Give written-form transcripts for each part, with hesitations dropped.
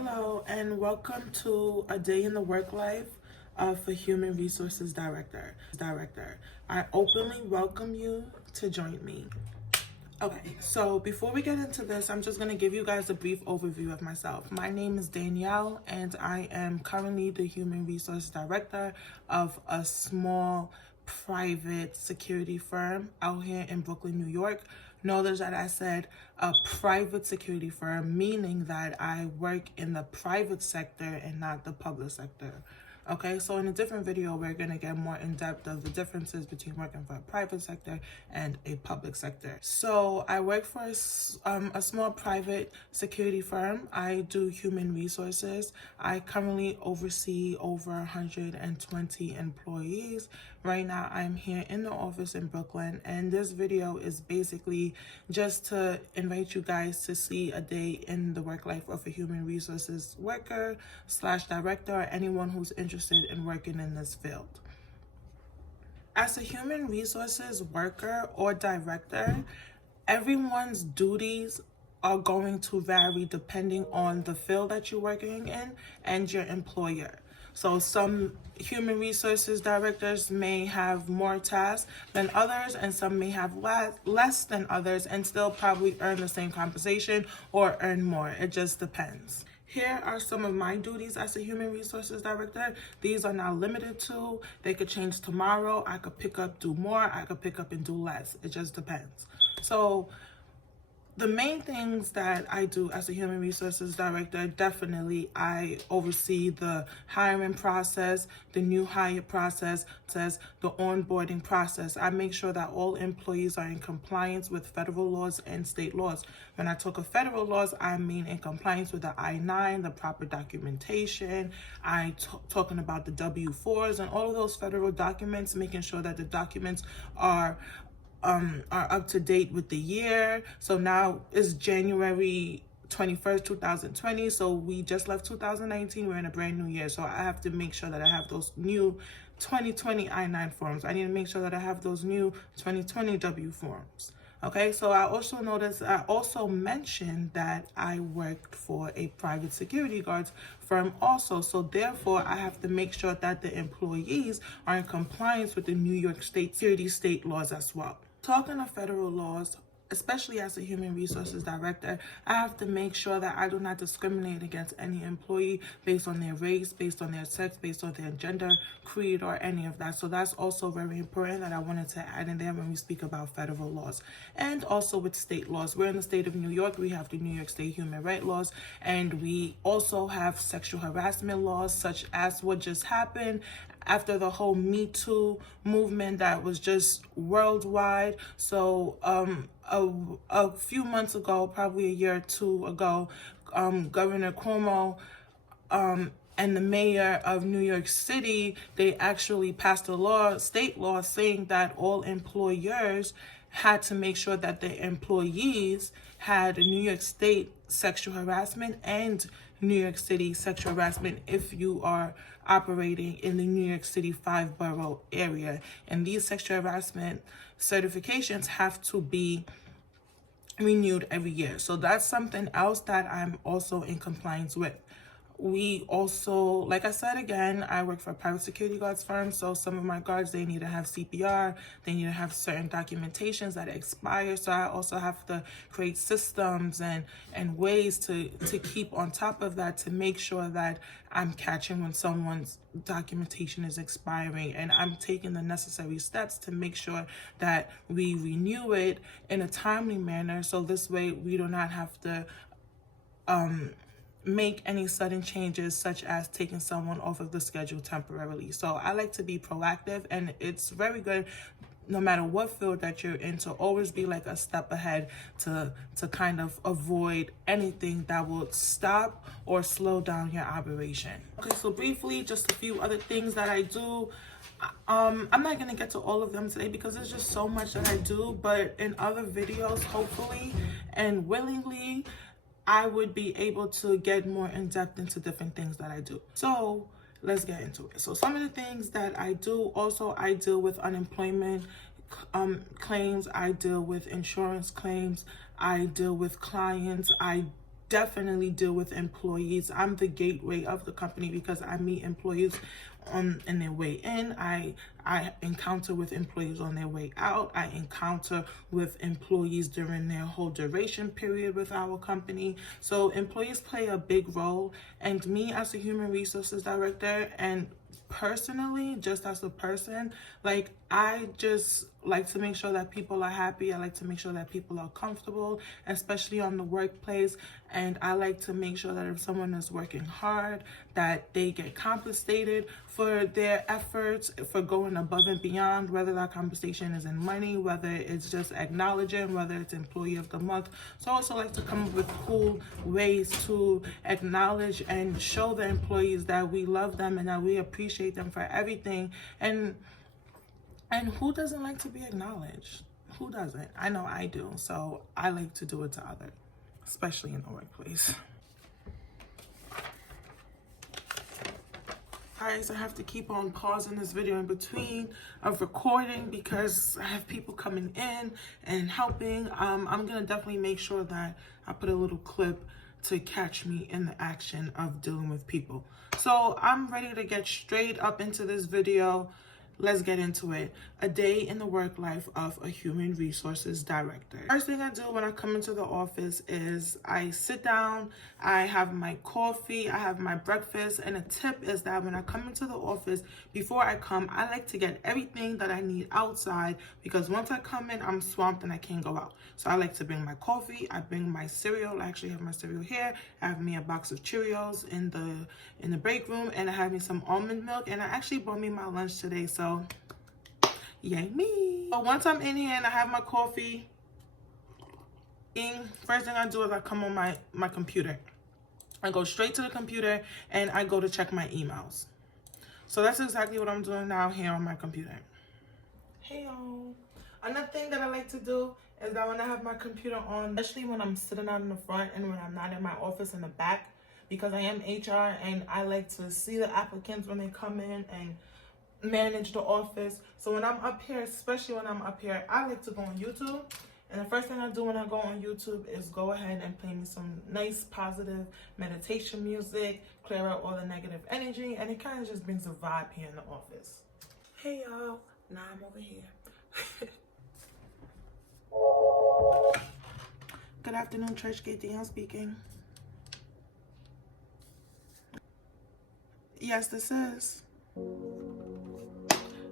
Hello and welcome to a day in the work life of a human resources director. I openly welcome you to join me. Okay, so before we get into this, I'm just going to give you guys a brief overview of myself. My name is Danielle and I am currently the human resources director of a small private security firm out here in Brooklyn, New York. Notice that I said a private security firm, meaning that I work in the private sector and not the public sector. Okay, so in a different video, we're going to get more in depth of the differences between working for a private sector and a public sector. So I work for a small private security firm. I do human resources. I currently oversee over 120 employees. Right now, I'm here in the office in Brooklyn, and this video is basically just to invite you guys to see a day in the work life of a human resources worker / director, or anyone who's interested in working in this field. As a human resources worker or director, everyone's duties are going to vary depending on the field that you're working in and your employer. So some human resources directors may have more tasks than others, and some may have less than others and still probably earn the same compensation or earn more. It just depends. Here are some of my duties as a human resources director. These are not limited to. They could change tomorrow. I could pick up, do more. I could pick up and do less. It just depends. So the main things that I do as a human resources director, definitely I oversee the hiring process, the new hire process, the onboarding process. I make sure that all employees are in compliance with federal laws and state laws. When I talk of federal laws, I mean in compliance with the I-9, the proper documentation. Talking about the W-4s and all of those federal documents, making sure that the documents are up to date with the year. So now it's January 21st, 2020. So we just left 2019. We're in a brand new year. So I have to make sure that I have those new 2020 I-9 forms. I need to make sure that I have those new 2020 W forms. Okay, so I also mentioned that I worked for a private security guards firm also. So therefore, I have to make sure that the employees are in compliance with the New York State security state laws as well. Talking of federal laws, especially as a human resources director, I have to make sure that I do not discriminate against any employee based on their race, based on their sex, based on their gender, creed, or any of that. So that's also very important that I wanted to add in there when we speak about federal laws. And also with state laws. We're in the state of New York. We have the New York State human rights laws, and we also have sexual harassment laws, such as what just happened after the whole Me Too movement that was just worldwide. So a few months ago, probably a year or two ago, Governor Cuomo and the mayor of New York City, they actually passed a law, state law, saying that all employers had to make sure that the employees had New York State sexual harassment and New York City sexual harassment if you are operating in the New York City 5-borough area. And these sexual harassment certifications have to be renewed every year. So that's something else that I'm also in compliance with. We also, like I said again, I work for a private security guards firm. So some of my guards, they need to have CPR. They need to have certain documentations that expire. So I also have to create systems and ways to keep on top of that, to make sure that I'm catching when someone's documentation is expiring, and I'm taking the necessary steps to make sure that we renew it in a timely manner. So this way we do not have to make any sudden changes, such as taking someone off of the schedule temporarily. So I like to be proactive, and it's very good no matter what field that you're in to always be like a step ahead to kind of avoid anything that will stop or slow down your operation. Okay, so briefly, just a few other things that I do. I'm not going to get to all of them today because there's just so much that I do, but in other videos, hopefully and willingly, I would be able to get more in depth into different things that I do. So let's get into it. So some of the things that I do, also I deal with unemployment claims, I deal with insurance claims, I deal with clients, I definitely deal with employees. I'm the gateway of the company because I meet employees on their way in. I encounter with employees on their way out. I encounter with employees during their whole duration period with our company. So employees play a big role, and me as a human resources director, and personally, just as a person, like, I just like to make sure that people are happy. I like to make sure that people are comfortable, especially on the workplace. And I like to make sure that if someone is working hard, that they get compensated for their efforts, for going above and beyond, whether that compensation is in money, whether it's just acknowledging, whether it's employee of the month. So I also like to come up with cool ways to acknowledge and show the employees that we love them and that we appreciate them for everything. And who doesn't like to be acknowledged? Who doesn't? I know I do. So I like to do it to others, especially in the workplace. Guys, I have to keep on pausing this video in between of recording because I have people coming in and helping. I'm gonna definitely make sure that I put a little clip to catch me in the action of dealing with people. So I'm ready to get straight up into this video. Let's get into it. A day in the work life of a human resources director. First thing I do when I come into the office is I sit down, I have my coffee, I have my breakfast, and a tip is that when I come into the office, before I come, I like to get everything that I need outside because once I come in, I'm swamped and I can't go out. So I like to bring my coffee, I bring my cereal. I actually have my cereal here. I have me a box of Cheerios in the break room, and I have me some almond milk, and I actually bought me my lunch today, so yay me. So once I'm in here and I have my coffee, first thing I do is I come on my computer. I go straight to the computer and I go to check my emails. So that's exactly what I'm doing now here on my computer. Hey y'all. Another thing that I like to do is that when I have my computer on, especially when I'm sitting out in the front and when I'm not in my office in the back, because I am HR and I like to see the applicants when they come in and manage the office. So when I'm up here, especially when I'm up here, I like to go on YouTube. And the first thing I do when I go on YouTube is go ahead and play me some nice positive meditation music, clear out all the negative energy, and it kind of just brings a vibe here in the office. Hey y'all, now I'm over here. Good afternoon, Churchgate. Danielle speaking. Yes, this is.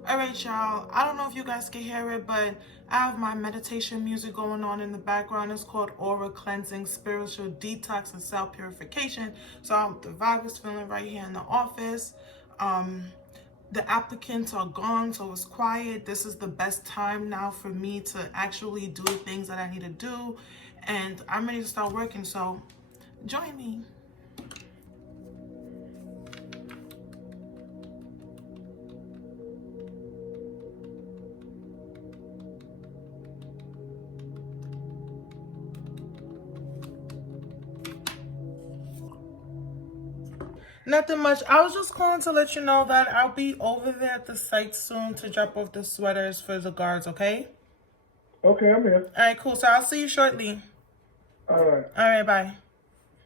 Alright y'all, I don't know if you guys can hear it, but I have my meditation music going on in the background. It's called Aura Cleansing, Spiritual Detox, and Self Purification. So the vibe is feeling right here in the office. The applicants are gone, so it's quiet. This is the best time now for me to actually do the things that I need to do, and I'm ready to start working, so join me. Nothing much. I was just calling to let you know that I'll be over there at the site soon to drop off the sweaters for the guards, okay? Okay, I'm here. All right, cool. So I'll see you shortly. All right. All right, bye.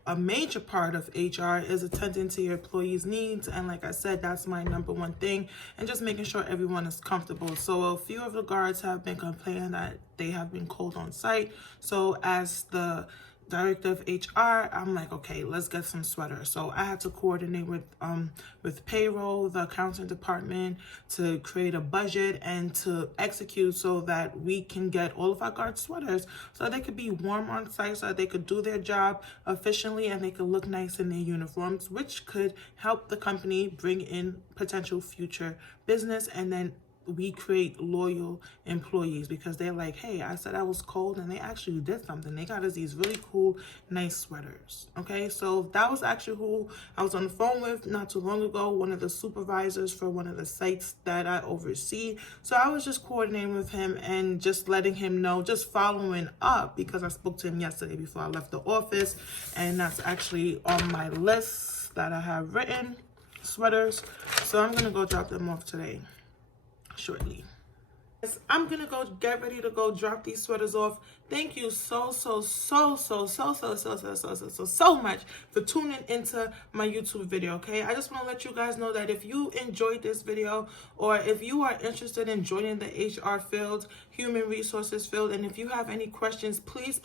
A major part of HR is attending to your employees' needs. And like I said, that's my number one thing. And just making sure everyone is comfortable. So a few of the guards have been complaining that they have been cold on site. So as the director of HR, I'm like, okay, let's get some sweaters. So I had to coordinate with payroll, the accounting department, to create a budget and to execute so that we can get all of our guards sweaters so they could be warm on site, so that they could do their job efficiently and they could look nice in their uniforms, which could help the company bring in potential future business, and then we create loyal employees because they're like, hey, I said I was cold and they actually did something. They got us these really cool, nice sweaters. Okay, so that was actually who I was on the phone with not too long ago, one of the supervisors for one of the sites that I oversee. So I was just coordinating with him and just letting him know, just following up, because I spoke to him yesterday before I left the office, and that's actually on my list that I have written, sweaters. So I'm gonna go drop them off today. Shortly. I'm gonna go get ready to go drop these sweaters off. Thank you so much for tuning into my YouTube video, okay? I just want to let you guys know that if you enjoyed this video, or if you are interested in joining the HR field, human resources field, and if you have any questions, please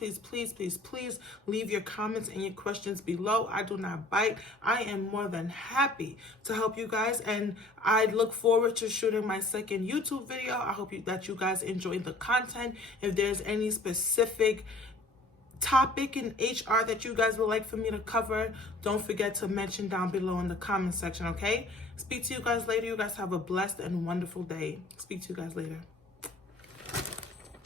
leave your comments and your questions below. I do not bite. I am more than happy to help you guys, and I look forward to shooting my second YouTube video. I hope that you guys enjoyed the content. If there's any specific topic in HR that you guys would like for me to cover, don't forget to mention down below in the comment section, okay? Speak to you guys later. You guys have a blessed and wonderful day. Speak to you guys later.